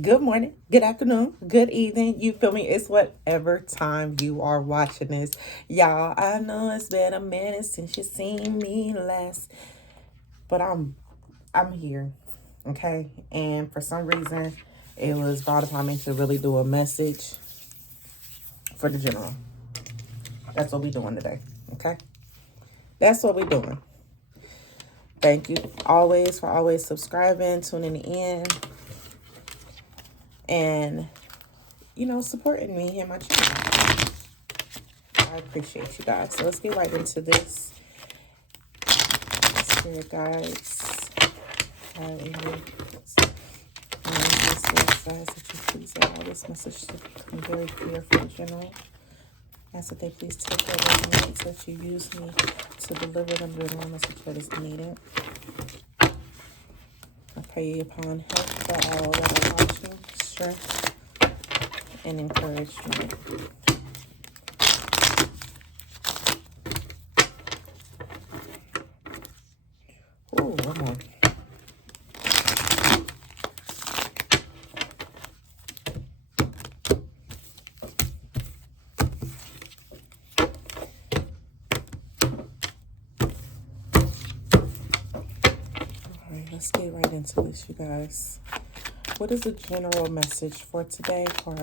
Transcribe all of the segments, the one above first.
good morning, good afternoon, good evening. You feel me? It's whatever time you are watching this. Y'all, I know it's been a minute since you seen me last, but I'm here. Okay? And for some reason it was brought upon me to really do a message for the general. That's what we doing today. Okay? That's what we doing. Thank you always for always subscribing, tuning in, and supporting me and my channel. I appreciate you guys. So let's get right into this. Spirit guides, guide angels, and this guys that you please allow this message to become very clear for the general. Ask that they please take over the notes that you use me to deliver them the general message that is needed. I pray upon health for all that are watching, strength, and encouragement. Ooh, one more. Alright, let's get right into this, you guys. What is the general message for today for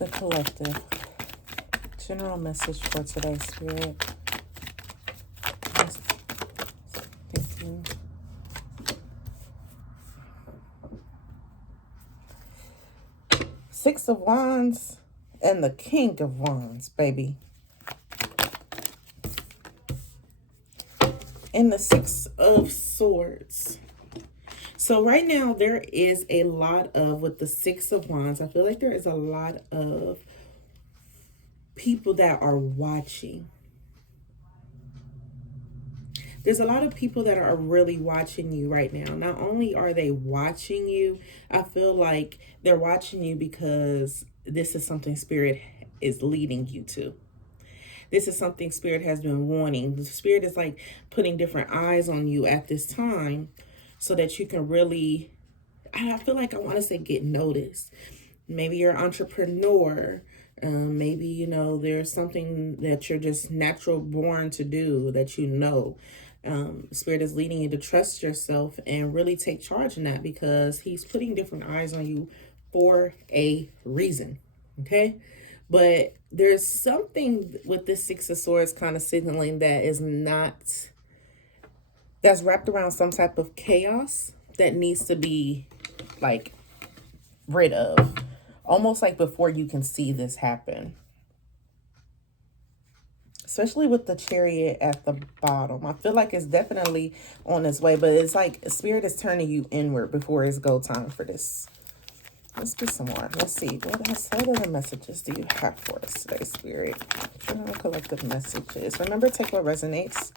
the collective? General message for today, Spirit. Thank you. Six of Wands and the King of Wands, baby. And the Six of Swords. So right now there is a lot of, with the Six of Wands, I feel like there is a lot of people that are watching. There's a lot of people that are really watching you right now. Not only are they watching you, I feel like they're watching you because this is something Spirit is leading you to. This is something Spirit has been wanting. The Spirit is like putting different eyes on you at this time so that you can really, I feel like I want to say get noticed. Maybe you're an entrepreneur. Maybe, there's something that you're just natural born to do that Spirit is leading you to trust yourself and really take charge in that because he's putting different eyes on you for a reason. Okay? But there's something with this Six of Swords kind of signaling that is not, that's wrapped around some type of chaos that needs to be like rid of. Almost like before you can see this happen. Especially with the Chariot at the bottom. I feel like it's definitely on its way, but it's like Spirit is turning you inward before it's go time for this. Let's get some more. Let's see. What other messages do you have for us today, Spirit? General collective messages. Remember, take what resonates.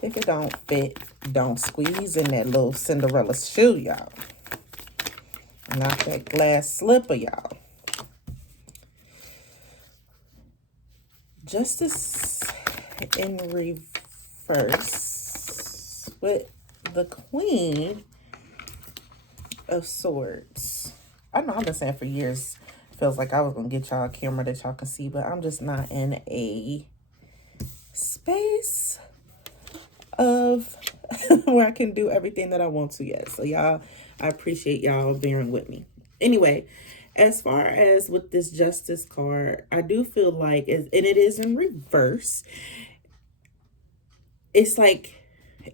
If it don't fit, don't squeeze in that little Cinderella shoe, y'all. Not that glass slipper, y'all. Justice in reverse with the Queen of Swords. I know I've been saying for years, feels like I was going to get y'all a camera that y'all can see, but I'm just not in a space of where I can do everything that I want to yet. So y'all, I appreciate y'all bearing with me. Anyway, as far as with this Justice card, I do feel like, and it is in reverse, it's like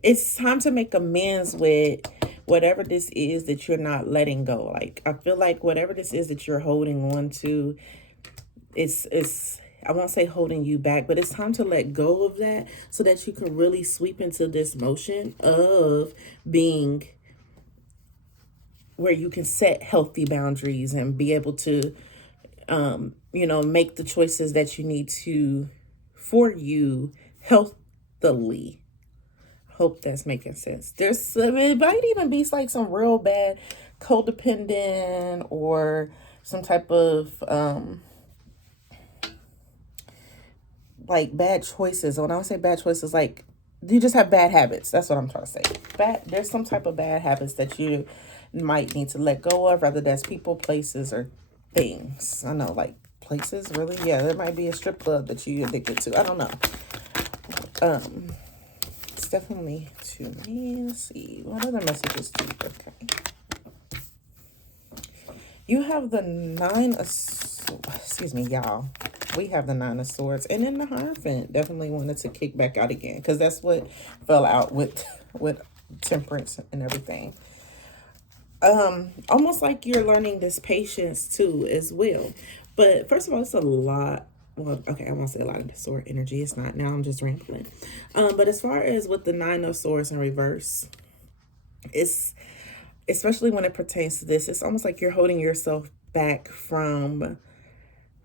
it's time to make amends with whatever this is that you're not letting go. Like, I feel like whatever this is that you're holding on to, it's I won't say holding you back, but it's time to let go of that so that you can really sweep into this motion of being where you can set healthy boundaries and be able to, make the choices that you need to for you healthily. Hope that's making sense. It might even be like some real bad codependent or some type of like bad choices. When I say bad choices, like you just have bad habits. That's what I'm trying to say. There's some type of bad habits that might need to let go of, whether that's people, places, or things. I know, like places, really? Yeah, there might be a strip club that you addicted to. I don't know. It's definitely to me. Let's see. What other messages do you? Okay. You have the nine of, excuse me, y'all. We have the Nine of Swords. And then the Hierophant definitely wanted to kick back out again, because that's what fell out with Temperance and everything. Almost like you're learning this patience too as well. But first of all, it's a lot. Well, okay, I won't say a lot of the sword energy. It's not. Now I'm just rambling. But as far as with the Nine of Swords in reverse, it's, especially when it pertains to this, it's almost like you're holding yourself back from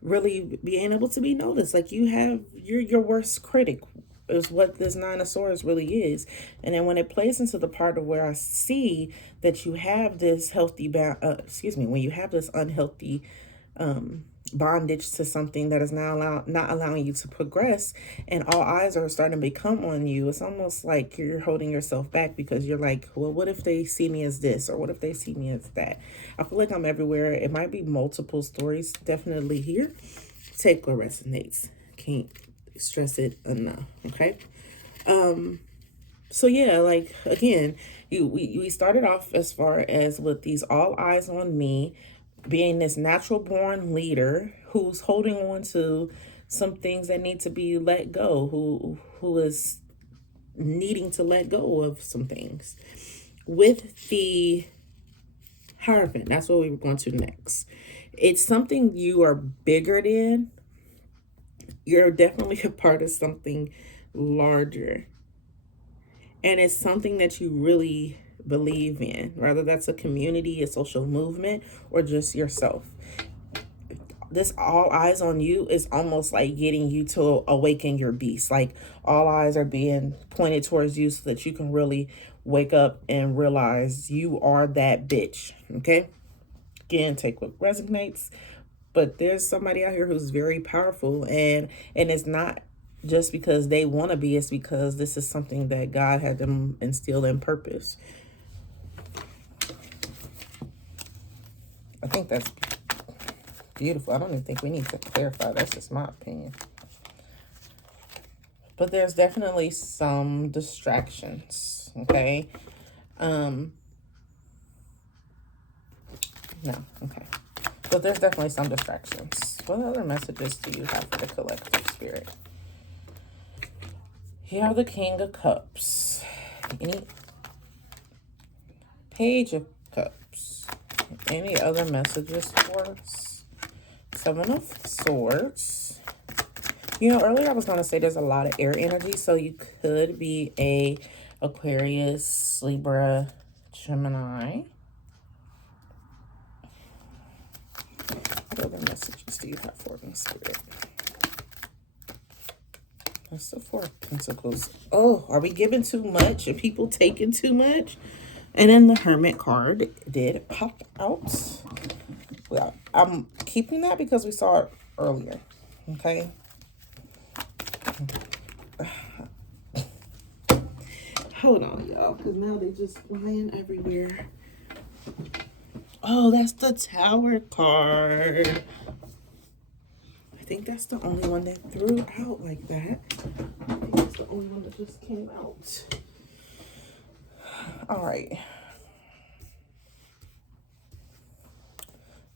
really being able to be noticed. Like you're your worst critic is what this Nine of Swords really is. And then when it plays into the part of where I see that you have this healthy when you have this unhealthy bondage to something that is now not allowing you to progress, and all eyes are starting to become on you, it's almost like you're holding yourself back, because you're like, well, what if they see me as this, or what if they see me as that? I feel like I'm everywhere. It might be multiple stories definitely here. Take what resonates. Can't stress it enough. Okay. So yeah, like again, we started off as far as with these all eyes on me, being this natural born leader who's holding on to some things that need to be let go, who is needing to let go of some things. With the Hierophant, that's what we were going to next. It's something you are bigger than. You're definitely a part of something larger. And it's something that you really believe in, whether that's a community, a social movement, or just yourself. This all eyes on you is almost like getting you to awaken your beast. Like all eyes are being pointed towards you so that you can really wake up and realize you are that bitch. Okay? Again, take what resonates. But there's somebody out here who's very powerful, and it's not just because they want to be, it's because this is something that God had them instill in purpose. I think that's beautiful. I don't even think we need to clarify. That's just my opinion. But there's definitely some distractions, okay? No, okay. But there's definitely some distractions. What other messages do you have for the collective spirit? You have the King of Cups. Any Page of Cups. Any other messages for us? Seven of Swords. You know, earlier I was going to say there's a lot of air energy, so you could be a Aquarius, Libra, Gemini. What other messages do you have for the spirit? That's the Four of Pentacles. Oh, are we giving too much? Are people taking too much? And then the Hermit card did pop out. Well, I'm keeping that because we saw it earlier. Okay. Hold on, y'all, because now they just flying everywhere. Oh, that's the Tower card. I think that's the only one they threw out like that. I think that's the only one that just came out. All right.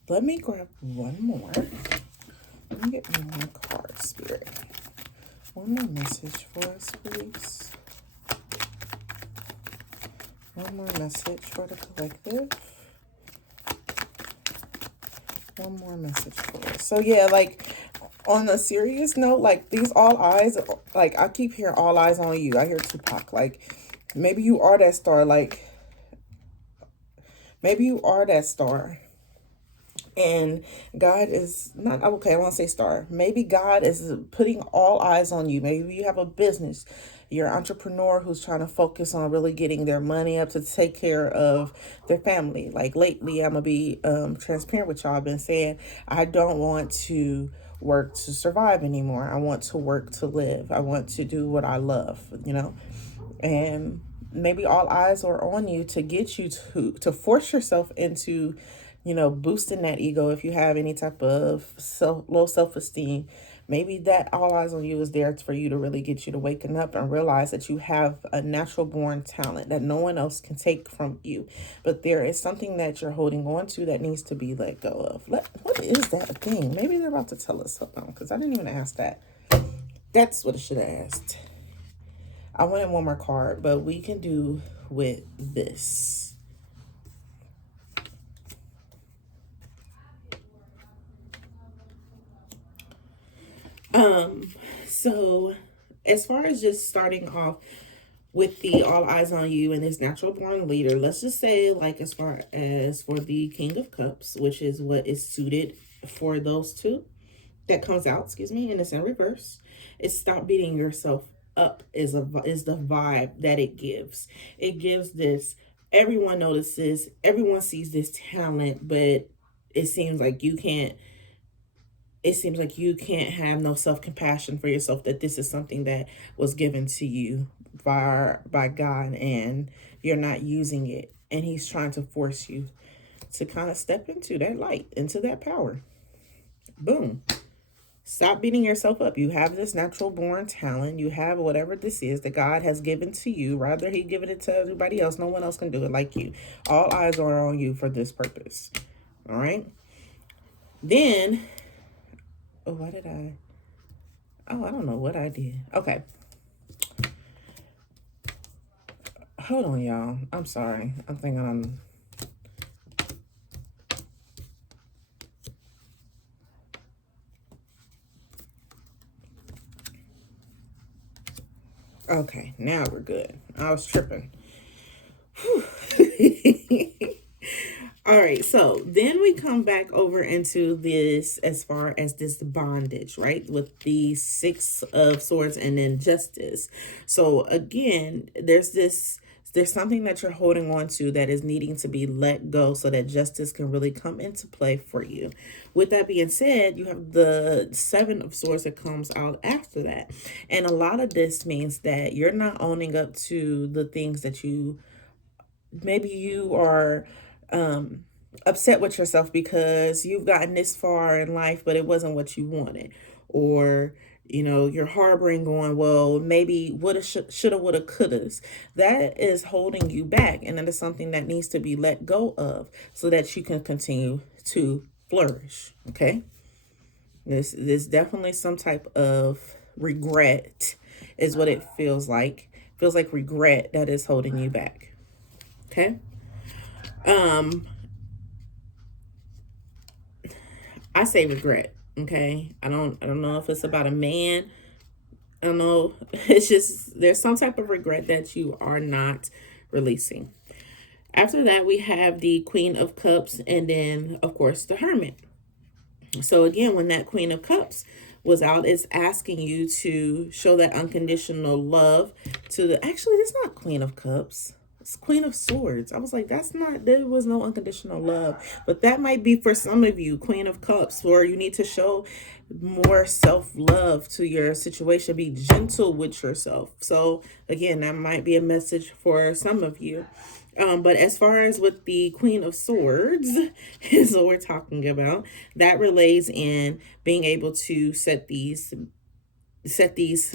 Let me grab one more. Let me get one more card, Spirit. One more message for us, please. One more message for the collective. One more message for us. So yeah, like on a serious note, like these all eyes, like I keep hearing all eyes on you. I hear Tupac. Like maybe you are that star. Like maybe you are that star. And God is not, okay, I won't say star. Maybe God is putting all eyes on you. Maybe you have a business. You're an entrepreneur who's trying to focus on really getting their money up to take care of their family. Like lately, I'm going to be transparent with y'all. I've been saying I don't want to work to survive anymore. I want to work to live. I want to do what I love, you know. And maybe all eyes are on you to get you to force yourself into, boosting that ego. If you have any type of low self-esteem, maybe that all eyes on you is there for you to really get you to waken up and realize that you have a natural born talent that no one else can take from you. But there is something that you're holding on to that needs to be let go of. What is that thing? Maybe they're about to tell us something, because I didn't even ask that. That's what I should have asked. I wanted one more card, but we can do with this. So as far as just starting off with the all eyes on you and this natural born leader, let's just say, like, as far as for the King of Cups, which is what is suited for those two, that comes out, excuse me, and it's in reverse. It's stop beating yourself up is the vibe that it gives. It gives this, everyone notices, everyone sees this talent, but it seems like you can't have no self-compassion for yourself, that this is something that was given to you by God, and you're not using it, and he's trying to force you to kind of step into that light, into that power. Boom. Stop beating yourself up. You have this natural born talent. You have whatever this is that God has given to you. Rather, he given it to everybody else. No one else can do it like you. All eyes are on you for this purpose. All right. Then, I don't know what I did. Okay. Hold on, y'all. I'm sorry. I'm thinking I'm... Okay, now we're good. I was tripping. All right, so then we come back over into this as far as this bondage, right? With the Six of Swords and then Justice. So again, there's something that you're holding on to that is needing to be let go so that justice can really come into play for you. With that being said, you have the Seven of Swords that comes out after that. And a lot of this means that you're not owning up to the things that maybe you are upset with yourself because you've gotten this far in life, but it wasn't what you wanted. Or, you're harboring going, well, maybe woulda, shoulda, woulda, couldas. That is holding you back. And that is something that needs to be let go of so that you can continue to flourish. Okay. This definitely some type of regret is what it feels like. Feels like regret that is holding you back. Okay. I say regret. Okay. I don't know if it's about a man. I don't know. It's just, there's some type of regret that you are not releasing. After that, we have the Queen of Cups, and then of course the Hermit. So again, when that Queen of Cups was out, it's asking you to show that unconditional love to actually, it's not Queen of Cups. It's Queen of Swords. I was like, there was no unconditional love. But that might be for some of you, Queen of Cups, where you need to show more self-love to your situation. Be gentle with yourself. So again, that might be a message for some of you. But as far as with the Queen of Swords is what we're talking about, that relays in being able to set these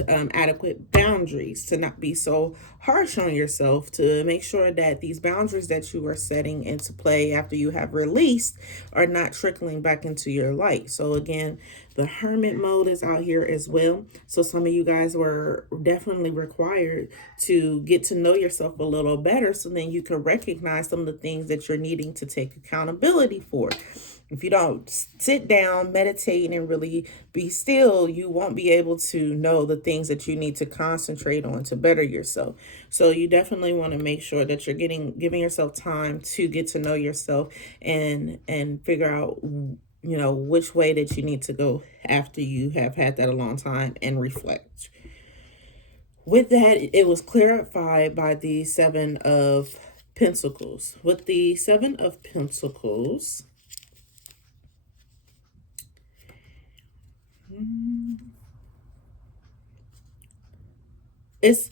adequate boundaries, to not be so harsh on yourself, to make sure that these boundaries that you are setting into play after you have released are not trickling back into your light. So again, the Hermit mode is out here as well. So some of you guys were definitely required to get to know yourself a little better, so then you can recognize some of the things that you're needing to take accountability for. If you don't sit down, meditate, and really be still, you won't be able to know the things that you need to concentrate on to better yourself. So you definitely want to make sure that you're giving yourself time to get to know yourself and figure out, which way that you need to go after you have had that a long time, and reflect. With that, it was clarified by the Seven of Pentacles. With the Seven of Pentacles, it's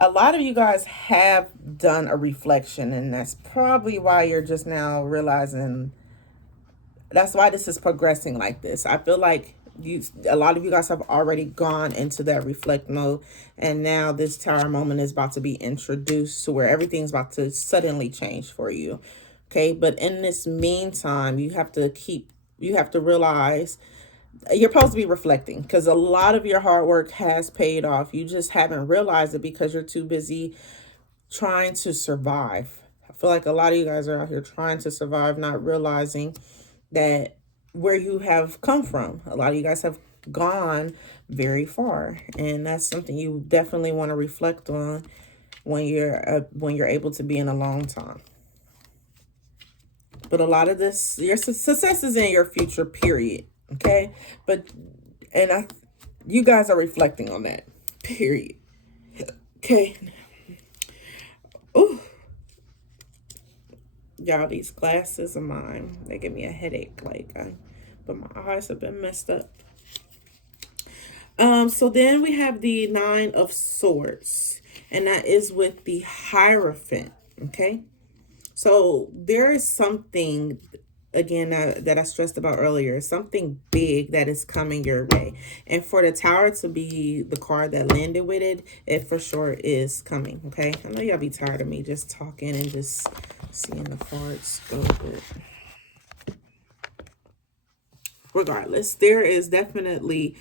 A lot of you guys have done a reflection, and that's probably why you're just now realizing that's why this is progressing like this. I feel like a lot of you guys have already gone into that reflect mode, and now this tower moment is about to be introduced to where everything's about to suddenly change for you. Okay, but in this meantime, you have to realize you're supposed to be reflecting because a lot of your hard work has paid off. You just haven't realized it because you're too busy trying to survive. I feel like a lot of you guys are out here trying to survive, not realizing that where you have come from. A lot of you guys have gone very far, and that's something you definitely want to reflect on when you're able to be in a long time. But a lot of this, your success is in your future, period. Okay, but and I, you guys are reflecting on that, period. Okay. Ooh, y'all, these glasses of mine, they give me a headache. But my eyes have been messed up. So then we have the Nine of Swords, and that is with the Hierophant. Okay. So there is something again that I stressed about earlier, something big that is coming your way. And for the Tower to be the card that landed with it, it for sure is coming. Okay. I know y'all be tired of me just talking and just seeing the cards go, but regardless, there is definitely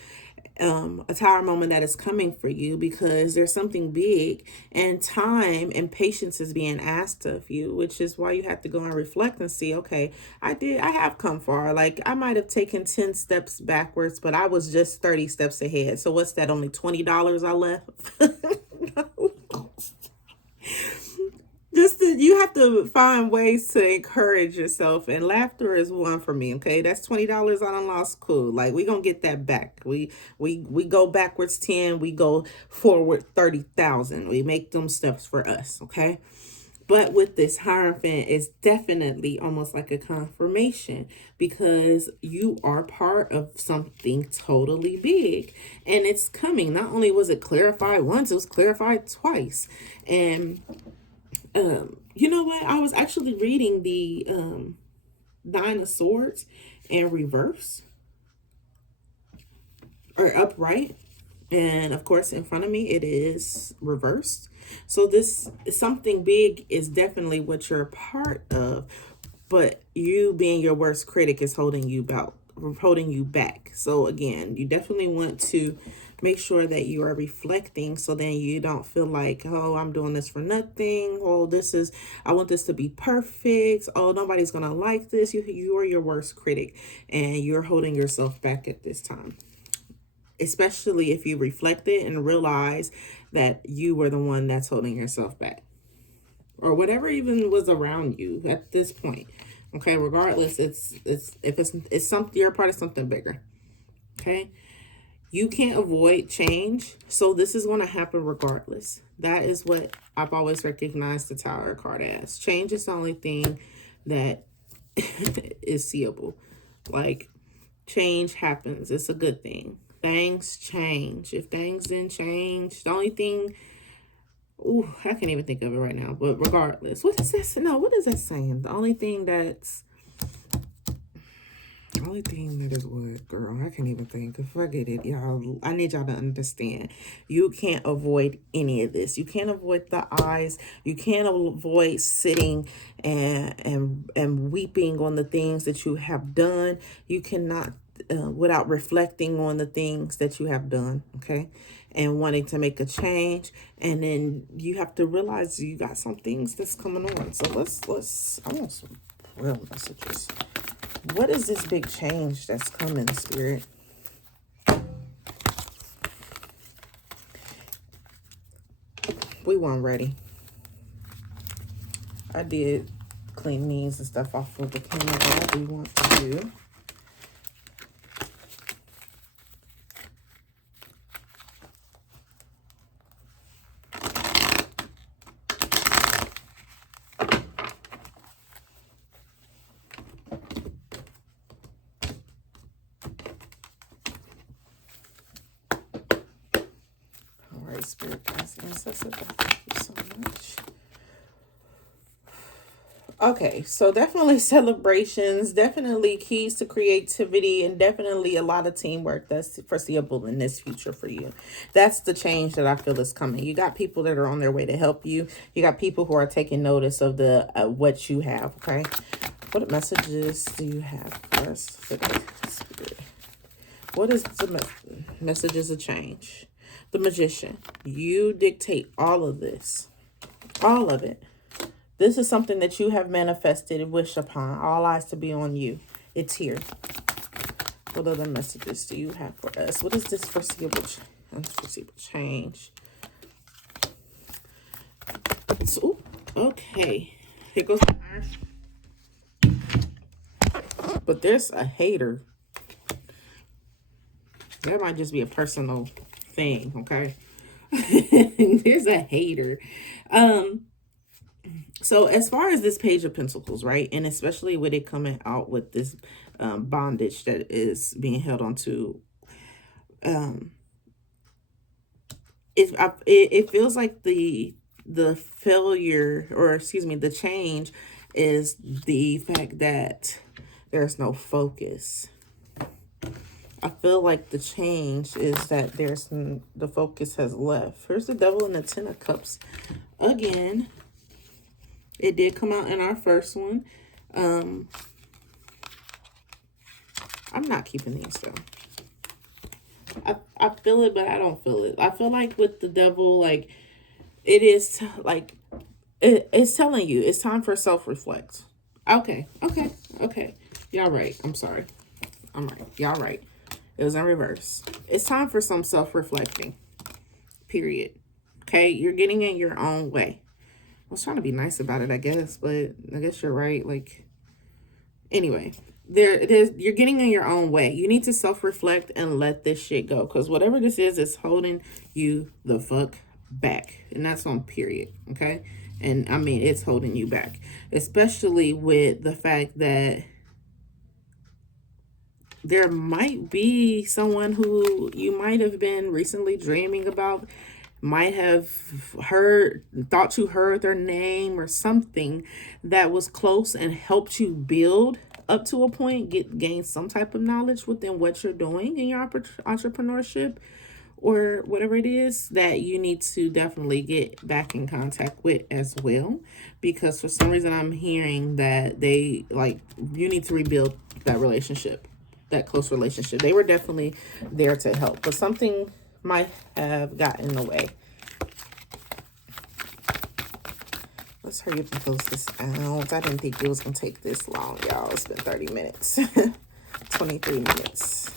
a tower moment that is coming for you because there's something big and time and patience is being asked of you, which is why you have to go and reflect and see, okay, I have come far. Like I might have taken 10 steps backwards, but I was just 30 steps ahead. So what's that? Only $20 I left. You have to find ways to encourage yourself, and laughter is one for me. Okay, that's $20 I done lost. Cool, like we gonna get that back. We go backwards 10, we go forward 30,000. We make them steps for us. Okay. But with this Hierophant, it's definitely almost like a confirmation because you are part of something totally big and it's coming. Not only was it clarified once, it was clarified twice. And you know what? I was actually reading the Nine of Swords in reverse or upright. And of course, in front of me, it is reversed. So this something big is definitely what you're a part of, but you being your worst critic is holding you back. So again, you definitely want to make sure that you are reflecting so then you don't feel like, oh, I'm doing this for nothing. Oh, I want this to be perfect. Oh, nobody's gonna like this. You are your worst critic and you're holding yourself back at this time, especially if you reflect it and realize that you were the one that's holding yourself back or whatever even was around you at this point. Okay, regardless, it's something, you're a part of something bigger. Okay, you can't avoid change, so this is going to happen regardless. That is what I've always recognized the Tower card as. Change is the only thing that is seeable. Like, change happens. It's a good thing. Things change. If things didn't change, the only thing, ooh, I can't even think of it right now. But regardless, what is that? No, what is that saying? The only thing that is what, girl? I can't even think. Forget it, y'all. I need y'all to understand. You can't avoid any of this. You can't avoid the eyes. You can't avoid sitting and weeping on the things that you have done. You cannot without reflecting on the things that you have done. Okay. And wanting to make a change, and then you have to realize you got some things that's coming on. So I want some real messages. What is this big change that's coming, Spirit? We weren't ready. I did clean these and stuff off of the camera, but I do want to do. Spirit guides, ancestors. Thank you so much. Okay, so definitely celebrations, definitely keys to creativity, and definitely a lot of teamwork that's foreseeable in this future for you. That's the change that I feel is coming. You got people that are on their way to help you. You got people who are taking notice of the what you have. Okay, what messages do you have for us today, Spirit? What is the messages of change? The Magician. You dictate all of this, all of it. This is something that you have manifested and wished upon. All eyes to be on you. It's here. What other messages do you have for us? What is this foreseeable change? So, okay. Here goes the iron. But there's a hater. That might just be a personal thing, okay? There's a hater. So as far as this Page of Pentacles, right, and especially with it coming out with this bondage that is being held onto, it feels like the failure, or excuse me, the change is the fact that there's no focus. I feel like the change is that the focus has left. Here's the Devil and the Ten of Cups again. It did come out in our first one. I'm not keeping these though. I feel it, but I don't feel it. I feel like with the Devil, like it is like it's telling you it's time for self-reflect. Okay. Y'all right. I'm sorry. I'm right. Y'all right. It was in reverse. It's time for some self-reflecting. Period. Okay, you're getting in your own way. I was trying to be nice about it, I guess, but I guess you're right. Like, anyway, there it is. You're getting in your own way. You need to self-reflect and let this shit go, because whatever this is holding you the fuck back, and that's on period. Okay, and I mean it's holding you back, especially with the fact that there might be someone who you might have been recently dreaming about, might have thought you heard their name or something that was close and helped you build up to a point, gain some type of knowledge within what you're doing in your entrepreneurship or whatever it is, that you need to definitely get back in contact with as well, because for some reason I'm hearing that you need to rebuild that relationship, that close relationship. They were definitely there to help, but something might have gotten in the way. Let's hurry up and close this out. I didn't think it was going to take this long, y'all. It's been 30 minutes. 23 minutes.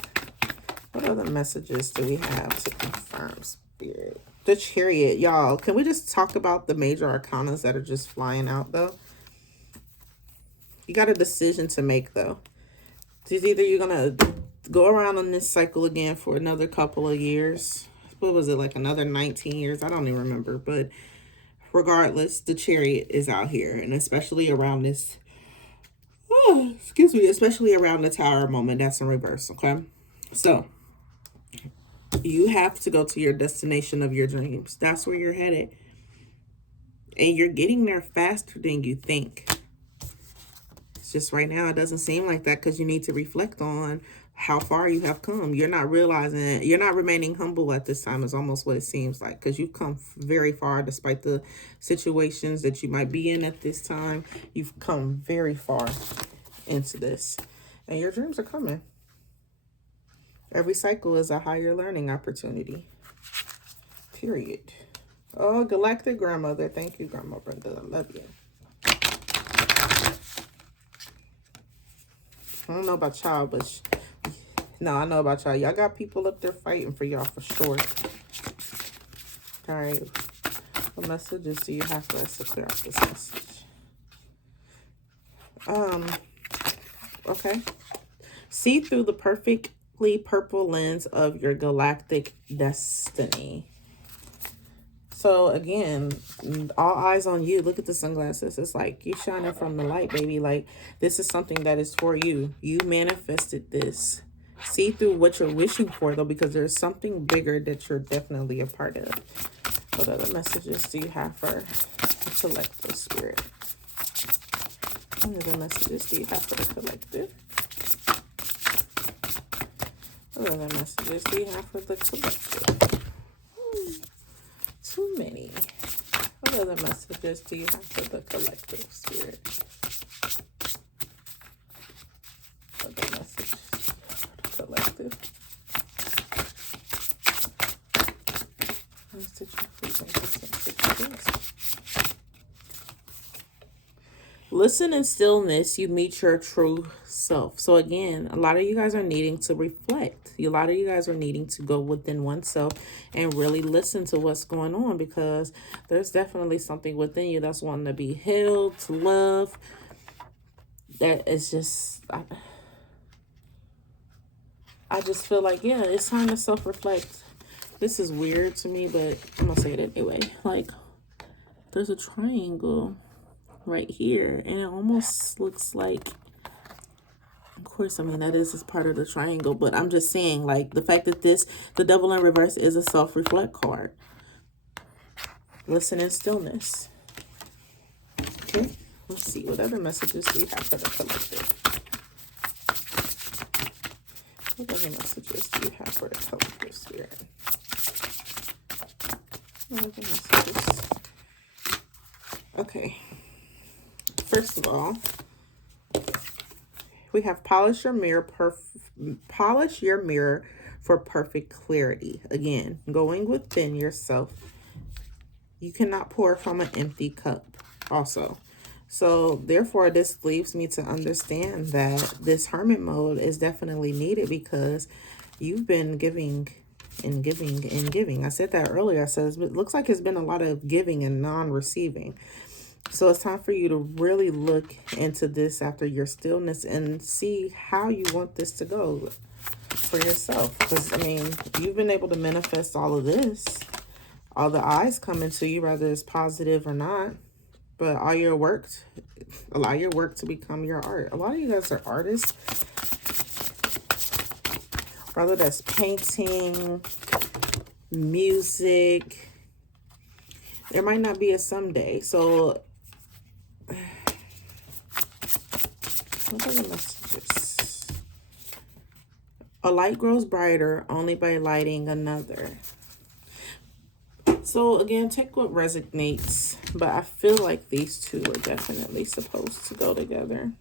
What other messages do we have to confirm, Spirit? The Chariot, y'all. Can we just talk about the major arcanas that are just flying out, though? You got a decision to make, though. It's either you're going to go around on this cycle again for another couple of years. What was it, like another 19 years? I don't even remember. But regardless, the Chariot is out here. And especially around this, especially around the Tower moment, that's in reverse, okay? So, you have to go to your destination of your dreams. That's where you're headed. And you're getting there faster than you think. It's just right now, it doesn't seem like that, because you need to reflect on how far you have come. You're not realizing it. You're not remaining humble at this time, is almost what it seems like, because you've come very far despite the situations that you might be in at this time. You've come very far into this, and your dreams are coming. Every cycle is a higher learning opportunity. Period. Oh, Galactic Grandmother. Thank you, Grandma Brenda. I love you. I don't know about y'all, but no, I know about y'all. Y'all got people up there fighting for y'all for sure. All right. What messages do you have for us to clear up this message? Okay. See through the perfectly purple lens of your galactic destiny. So again, all eyes on you. Look at the sunglasses. It's like you're shining from the light, baby. Like, this is something that is for you. You manifested this. See through what you're wishing for, though, because there's something bigger that you're definitely a part of. What other messages do you have for the collective, Spirit? What other messages do you have for the collective? What other messages do you have for the collective? Too many. What other messages do you have for the collective, Spirit? What other messages for the collective? Listen in stillness, you meet your true self. So again, a lot of you guys are needing to reflect. A lot of you guys are needing to go within oneself and really listen to what's going on, because there's definitely something within you that's wanting to be held, to love. That is just, I just feel like, yeah, it's time to self-reflect. This is weird to me, but I'm gonna say it anyway. Like, there's a triangle right here, and it almost looks like, of course, I mean, that is part of the triangle, but I'm just saying, like, the fact that the Devil in Reverse is a self-reflect card. Listen in stillness. Okay, let's see, what other messages do you have for the collective? What other messages do you have for the collective, Spirit? What other messages? Okay. First of all, we have polish your mirror for perfect clarity. Again, going within yourself. You cannot pour from an empty cup also. So therefore, this leaves me to understand that this hermit mode is definitely needed, because you've been giving and giving and giving. I said that earlier. I said it looks like it's been a lot of giving and non-receiving. So it's time for you to really look into this after your stillness and see how you want this to go for yourself. Because, I mean, you've been able to manifest all of this. All the eyes coming to you, whether it's positive or not. But all your work, allow your work to become your art. A lot of you guys are artists. Whether that's painting, music. There might not be a someday. So, what are the messages? A light grows brighter only by lighting another. So again, take what resonates, but I feel like these two are definitely supposed to go together.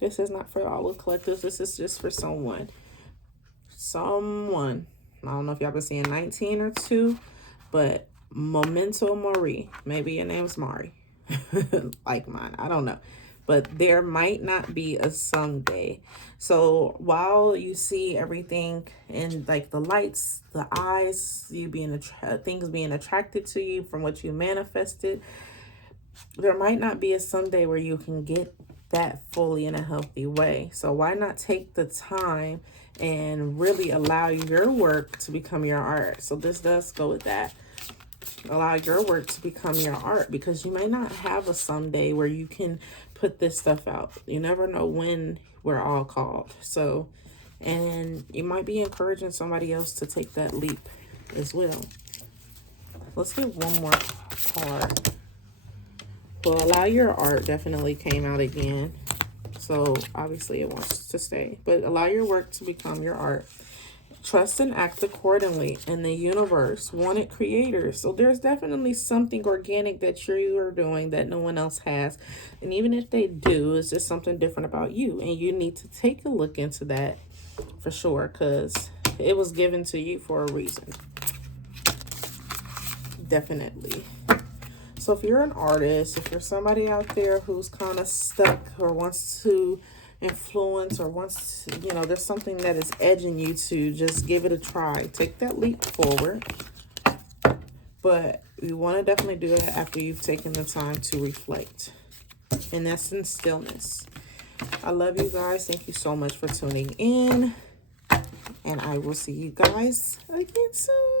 This is not for all the collectives. This is just for someone. Someone. I don't know if y'all been seeing 19 or 2, but Memento Mori. Maybe your name's Mari. Like mine. I don't know. But there might not be a someday. So while you see everything in like the lights, the eyes, you being things being attracted to you from what you manifested, there might not be a someday where you can get that fully in a healthy way. So why not take the time and really allow your work to become your art? So this does go with that. Allow your work to become your art, because you may not have a someday where you can put this stuff out. You never know when we're all called. So, and you might be encouraging somebody else to take that leap as well. Let's get one more card. Well, allow your art definitely came out again. So obviously it wants to stay, but allow your work to become your art. Trust and act accordingly, and the universe wanted creators. So there's definitely something organic that you are doing that no one else has. And even if they do, it's just something different about you. And you need to take a look into that for sure, because it was given to you for a reason. Definitely. So if you're an artist, if you're somebody out there who's kind of stuck or wants to influence or wants to, you know, there's something that is edging you to just give it a try. Take that leap forward. But you want to definitely do it after you've taken the time to reflect. And that's in stillness. I love you guys. Thank you so much for tuning in. And I will see you guys again soon.